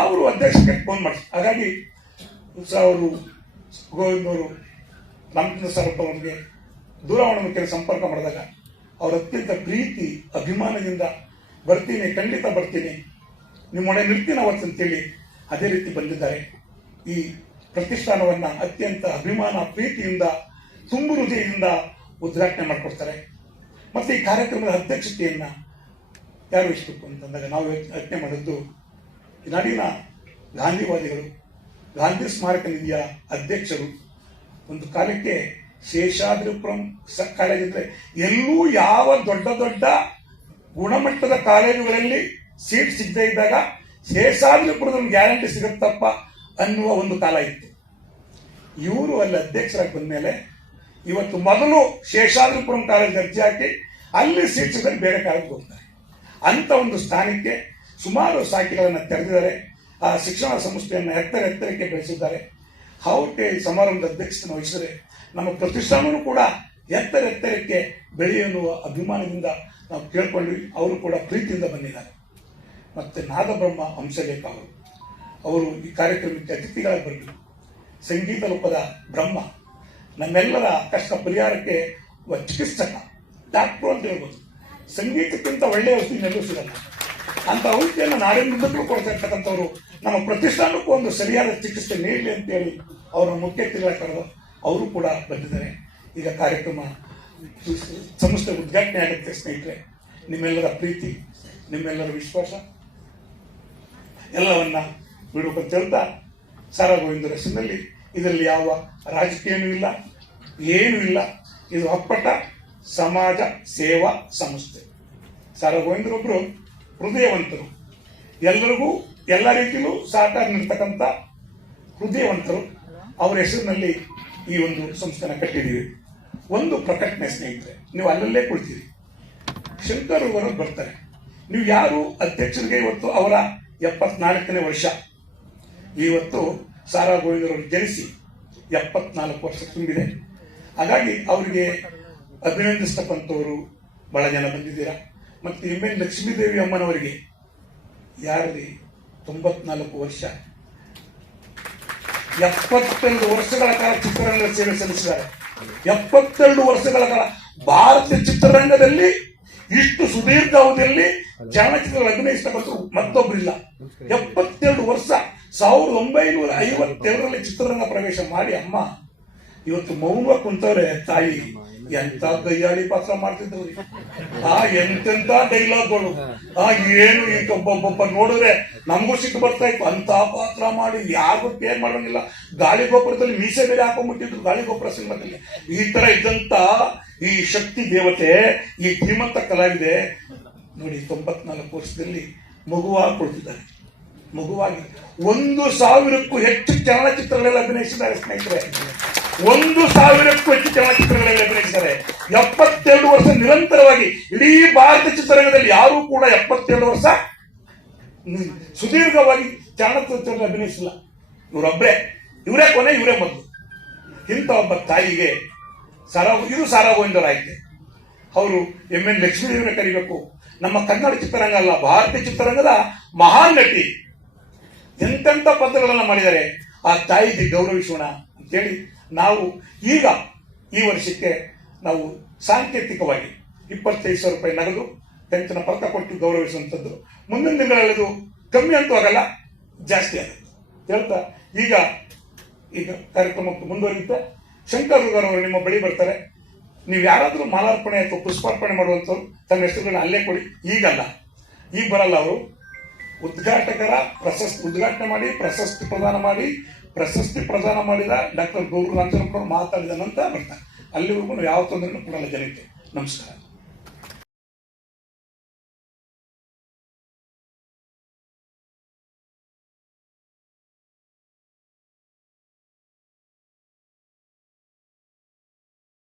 ಅವರು ಅಧ್ಯಕ್ಷಕ್ಕೆ ಫೋನ್ ಮಾಡಿಸ್ತಾರೆ. ಹಾಗಾಗಿ ಅವರು ಗೋವಿಂದವರು ರಾಮಚಂದ್ರ ಸರ್ ಅವರಿಗೆ ದೂರವಾಣಿ ಮುಖೇನ ಸಂಪರ್ಕ ಮಾಡಿದಾಗ ಅವರ ಅತ್ಯಂತ ಪ್ರೀತಿ ಅಭಿಮಾನದಿಂದ ಬರ್ತೀನಿ, ಖಂಡಿತ ಬರ್ತೀನಿ, ನಿಮ್ಮೊಡೆ ನಿಲ್ತೀನಿ ಅವತ್ತು ಅಂತೇಳಿ ಅದೇ ರೀತಿ ಬಂದಿದ್ದಾರೆ. ಈ ಪ್ರತಿಷ್ಠಾನವನ್ನ ಅತ್ಯಂತ ಅಭಿಮಾನ ಪ್ರೀತಿಯಿಂದ ತುಂಬು ಹೃದಯದಿಂದ ಉದ್ಘಾಟನೆ ಮಾಡಿಕೊಡ್ತಾರೆ. ಮತ್ತೆ ಈ ಕಾರ್ಯಕ್ರಮದ ಅಧ್ಯಕ್ಷತೆಯನ್ನ ಯಾರು ವಹಿಸಬೇಕು ಅಂತಂದಾಗ ನಾವು ಯೋಚನೆ ಮಾಡಿದ್ದು ನಾಡಿನ ಗಾಂಧಿವಾದಿಗಳು, ಗಾಂಧಿ ಸ್ಮಾರಕ ನಿಧಿಯ ಅಧ್ಯಕ್ಷರು. ಒಂದು ಕಾಲಕ್ಕೆ ಶೇಷಾದ್ರಿಪುರಂ ಕಾಲೇಜ್ ಇದ್ರೆ ಎಲ್ಲೂ ಯಾವ ದೊಡ್ಡ ಗುಣಮಟ್ಟದ ಕಾಲೇಜುಗಳಲ್ಲಿ ಸೀಟ್ ಸಿಗದೇ ಇದ್ದಾಗ ಶೇಷಾದ್ರಿಪುರದಲ್ಲಿ ಗ್ಯಾರಂಟಿ ಸಿಗುತ್ತಪ್ಪ ಅನ್ನುವ ಒಂದು ಕಾಲ ಇತ್ತು. ಇವರು ಅಲ್ಲಿ ಅಧ್ಯಕ್ಷರಾಗಿ ಬಂದ್ಮೇಲೆ ಇವತ್ತು ಮೊದಲು ಶೇಷಾದ್ರಿಪುರಂ ಕಾಲೇಜ್ ಅರ್ಜಿ ಹಾಕಿ ಅಲ್ಲಿ ಸೀಟ್ ಸಿಗದಲ್ಲಿ ಬೇರೆ ಕಾಲೇಜ್ಗೆ ಹೋಗ್ತಾರೆ. ಅಂತ ಒಂದು ಸ್ಥಾನಕ್ಕೆ ಸುಮಾರು ಶಾಖೆಗಳನ್ನು ತೆರೆದಿದ್ದಾರೆ. ಆ ಶಿಕ್ಷಣ ಸಂಸ್ಥೆಯನ್ನು ಎತ್ತರಕ್ಕೆ ಬೆಳೆಸಿದ್ದಾರೆ. ಹಾವುಟೆ ಸಮಾರಂಭದ ಅಧ್ಯಕ್ಷತೆ ವಹಿಸಿದರೆ ನಮ್ಮ ಪ್ರತಿಷ್ಠಾನವೂ ಕೂಡ ಎತ್ತರಕ್ಕೆ ಬೆಳೆಯುವ ಅಭಿಮಾನದಿಂದ ನಾವು ಕೇಳ್ಕೊಂಡ್ವಿ. ಅವರು ಕೂಡ ಪ್ರೀತಿಯಿಂದ ಬಂದಿದ್ದಾರೆ. ಮತ್ತೆ ನಾದಬ್ರಹ್ಮ ಹಂಸಲೇಖ ಅವರು ಈ ಕಾರ್ಯಕ್ರಮಕ್ಕೆ ಅತಿಥಿಗಳಾಗಿ ಬಂದರು. ಸಂಗೀತ ಲೋಕದ ಬ್ರಹ್ಮ, ನಮ್ಮೆಲ್ಲರ ಕಷ್ಟ ಪರಿಹಾರಕ್ಕೆ ಚಿಕಿತ್ಸಕ, ಡಾಕ್ಟ್ರು ಅಂತ ಹೇಳ್ಬೋದು. ಸಂಗೀತಕ್ಕಿಂತ ಒಳ್ಳೆಯ ಔಷಧಿ ಎಲ್ಲೂ ಸಿಗಲ್ಲ. ಅಂತ ಔಷಧಿಯನ್ನು ನಾಡಿನುದ್ದಕ್ಕೂ ಕೊಡ್ತಾ ಇರ್ತಕ್ಕಂಥವ್ರು ನಮ್ಮ ಪ್ರತಿಷ್ಠಾನಕ್ಕೂ ಒಂದು ಸರಿಯಾದ ಚಿಕಿತ್ಸೆ ನೀಡಲಿ ಅಂತೇಳಿ ಅವರ ಮುಖ್ಯ ಅತಿಥಿಗಳಾಗಿ ಕರೆದು ಅವರು ಕೂಡ ಬಂದಿದ್ದಾರೆ. ಈಗ ಕಾರ್ಯಕ್ರಮ ಸಂಸ್ಥೆ ಉದ್ಘಾಟನೆ ಆಗುತ್ತೆ. ಸ್ನೇಹಿತರೆ, ನಿಮ್ಮೆಲ್ಲರ ಪ್ರೀತಿ, ನಿಮ್ಮೆಲ್ಲರ ವಿಶ್ವಾಸ ಎಲ್ಲವನ್ನ ಬಿಡಬೇಕಂತ ಹೇಳ್ತಾ ಸಾರಾ ಗೋವಿಂದರ ಹೆಸರಿನಲ್ಲಿ ಇದರಲ್ಲಿ ಯಾವ ರಾಜಕೀಯನೂ ಇಲ್ಲ, ಏನೂ ಇಲ್ಲ. ಇದು ಅಪ್ಪಟ ಸಮಾಜ ಸೇವಾ ಸಂಸ್ಥೆ. ಸಾರಾ ಗೋವಿಂದರೊಬ್ಬರು ಹೃದಯವಂತರು, ಎಲ್ಲರಿಗೂ ಎಲ್ಲ ರೀತಿಯಲ್ಲೂ ಸಹಕಾರ ನೀಡ್ತಕ್ಕಂಥ ಹೃದಯವಂತರು. ಅವರ ಹೆಸರಿನಲ್ಲಿ ಈ ಒಂದು ಸಂಸ್ಥೆನ ಕಟ್ಟಿದ್ದೀವಿ. ಒಂದು ಪ್ರಕಟಣೆ ಸ್ನೇಹಿತರೆ, ನೀವು ಅಲ್ಲಲ್ಲೇ ಕೊಡ್ತೀರಿ, ಶಂಕರ್ ಅವರು ಬರ್ತಾರೆ. ನೀವು ಯಾರು ಅಧ್ಯಕ್ಷರಿಗೆ ಇವತ್ತು ಅವರ 74ನೇ ವರ್ಷ, ಇವತ್ತು ಸಾರಾ ಗೋವಿಂದರವರು ಜನಿಸಿ 74 ವರ್ಷ ತುಂಬಿದೆ. ಹಾಗಾಗಿ ಅವರಿಗೆ ಅಭಿನಂದಿಸ್ತಕ್ಕಂಥವರು ಬಹಳ ಜನ ಬಂದಿದ್ದೀರಾ. ಮತ್ತು ಎಂ.ಎನ್. ಲಕ್ಷ್ಮೀದೇವಿ ಅಮ್ಮನವರಿಗೆ ಯಾರಲ್ಲಿ 94 ವರ್ಷ, 72 ವರ್ಷಗಳ ಕಾಲ ಚಿತ್ರರಂಗದ ಸೇವೆ ಸಲ್ಲಿಸಿದ್ದಾರೆ. 72 ವರ್ಷಗಳ ಕಾಲ ಭಾರತೀಯ ಚಿತ್ರರಂಗದಲ್ಲಿ ಇಷ್ಟು ಸುದೀರ್ಘ ಅವಧಿಯಲ್ಲಿ ಚಲನಚಿತ್ರಗಳು ಅಭಿನಯಿಸತಕ್ಕಂಥ ಮತ್ತೊಬ್ಬರಿಲ್ಲ. 72 ವರ್ಷ, 1952ರಲ್ಲಿ ಚಿತ್ರರಂಗ ಪ್ರವೇಶ ಮಾಡಿ ಅಮ್ಮ ಇವತ್ತು ಮೌನವಾಗಿ ಕುಂತವ್ರೆ. ತಾಯಿ ಎಂತ ಗೈಯಾಳಿ ಪಾತ್ರ ಮಾಡ್ತಿದ್ರು, ಎಂತೆಂತ ಡೈಲಾಗ್ಗಳು, ಏನು ಈಗ ಒಬ್ಬೊಬ್ಬ ನೋಡಿದ್ರೆ ನಮಗೂ ಸಿಟ್ಟು ಬರ್ತಾ ಇತ್ತು. ಅಂತ ಪಾತ್ರ ಮಾಡಿ ಯಾರಿಗೂ ಕೇರ್ ಮಾಡೋಂಗಿಲ್ಲ. ಗಾಳಿ ಗೋಪುರದಲ್ಲಿ ಮೀಸೆ ಬೇರೆ ಹಾಕೊಂಡ್ಬಿಟ್ಟಿದ್ರು ಗಾಳಿ ಗೋಪುರ ಸಿನಿಮಾದಲ್ಲಿ. ಈ ತರ ಇದ್ದಂತ ಈ ಶಕ್ತಿ ದೇವತೆ, ಈ ಧೀಮಂತ ಕಲಾವಿದೆ ನೋಡಿ 94 ವರ್ಷದಲ್ಲಿ ಮಗುವಾಗಿ ಕೊಡ್ತಿದ್ದಾರೆ. ಮಗುವಾಗಿ 1000ಕ್ಕೂ ಹೆಚ್ಚು ಚಲನಚಿತ್ರಗಳಲ್ಲಿ ಅಭಿನಯಿಸಿದ್ದಾರೆ ಸ್ನೇಹಿತರೆ. 1000ಕ್ಕೂ ಹೆಚ್ಚು ಚಲನಚಿತ್ರಗಳಲ್ಲಿ ಅಭಿನಯಿಸಿದ್ದಾರೆ. 72 ವರ್ಷ ನಿರಂತರವಾಗಿ ಇಡೀ ಭಾರತ ಚಿತ್ರರಂಗದಲ್ಲಿ ಯಾರೂ ಕೂಡ 72 ವರ್ಷ ಸುದೀರ್ಘವಾಗಿ ಚಲನಚಿತ್ರದಲ್ಲಿ ಅಭಿನಯಿಸಿಲ್ಲ. ಇವರೇ ಕೊನೆ, ಇವರೇ ಮೊದಲು. ಇಂಥ ಒಬ್ಬ ತಾಯಿಗೆ ಇದು ಸಾರಾ ಗೋವಿಂದರಾಯ್ತೆ. ಅವರು ಎಂ.ಎನ್. ಲಕ್ಷ್ಮೀದೇವಿನ ಕರಿಬೇಕು. ನಮ್ಮ ಕನ್ನಡ ಚಿತ್ರರಂಗ ಅಲ್ಲ, ಭಾರತೀಯ ಚಿತ್ರರಂಗದ ಮಹಾನ್ ನಟಿ. ಎಂತೆಂಥ ಪತ್ರಗಳನ್ನು ಮಾಡಿದ್ದಾರೆ. ಆ ತಾಯಿಗೆ ಗೌರವಿಸೋಣ ಅಂತೇಳಿ ನಾವು ಈಗ ಈ ವರ್ಷಕ್ಕೆ ನಾವು ಸಾಂಕೇತಿಕವಾಗಿ 25,000 ರೂಪಾಯಿ ನಗದು ಕಂಚಿನ ಪದಕ ಕೊಟ್ಟು ಗೌರವಿಸುವಂಥದ್ದು. ಮುಂದಿನ ದಿನಗಳಲ್ಲದು ಕಮ್ಮಿ ಅಂತೂ ಆಗಲ್ಲ, ಜಾಸ್ತಿ ಆಗುತ್ತೆ ಹೇಳ್ತಾ ಈಗ ಕಾರ್ಯಕ್ರಮ ಮುಂದುವರಿಯುತ್ತೆ. ಶಂಕರ್ ಅವರು ನಿಮ್ಮ ಬಳಿ ಬರ್ತಾರೆ. ನೀವು ಯಾರಾದರೂ ಮಾಲಾರ್ಪಣೆ ಅಥವಾ ಪುಷ್ಪಾರ್ಪಣೆ ಮಾಡುವಂಥವ್ರು ತಮ್ಮ ಹೆಸರುಗಳನ್ನ ಅಲ್ಲೇ ಕೊಡಿ. ಈಗಲ್ಲ, ಈಗ ಬರಲ್ಲ. ಅವರು ಉದ್ಘಾಟನೆ ಮಾಡಿ ಪ್ರಶಸ್ತಿ ಪ್ರದಾನ ಮಾಡಿದ ಡಾಕ್ಟರ್ ಗೌರು ರಾಮಚಂದ್ರಪ್ಪ ಮಾತಾಡಿದ ನಂತರ ಬರ್ತಾರೆ. ಅಲ್ಲಿವರೆಗೂ ಯಾವ ತೊಂದರೆನೂ ಕೊಡಲ್ಲ ಜನಕ್ಕೆ. ನಮಸ್ಕಾರ.